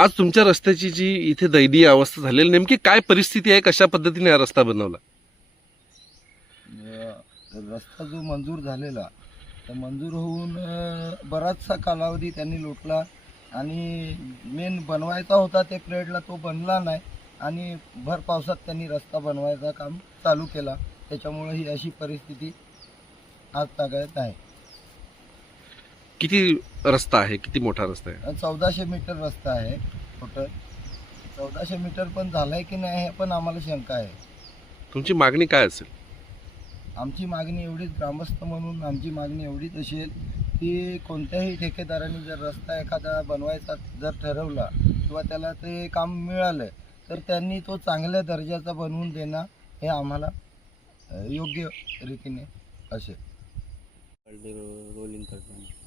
आज तुमच्या रस्त्याची जी इथे दैनीय अवस्था झालेली नेमकी काय परिस्थिती आहे कशा पद्धतीने हा रस्ता बनवला? रस्ता जो मंजूर झालेला तर मंजूर होऊन अ, बराचसा कालावधी त्यांनी लुटला आणि मेन बनवायचा होता ते प्लेडला तो बनला नाही आणि भर पावसात त्यांनी रस्ता बनवायचा काम चालू केला. त्याच्यामुळे ही अशी परिस्थिती आज तागायत आहे. किती रस्ता आहे? किती मोठा रस्ता आहे? चौदाशे मीटर रस्ता आहे टोटल चौदाशे मीटर पण झालाय की नाही हे पण आम्हाला शंका आहे. तुमची मागणी काय असेल? आमची मागणी एवढीच ग्रामस्थ म्हणून आमची मागणी एवढीच असेल की कोणत्याही ठेकेदाराने जर रस्ता एखादा बनवायचा जर ठरवला किंवा त्याला ते काम मिळालं तर त्यांनी तो चांगल्या दर्जाचा बनवून देणं हे आम्हाला अ, योग्य रीतीने असेल. रोलिंग करताना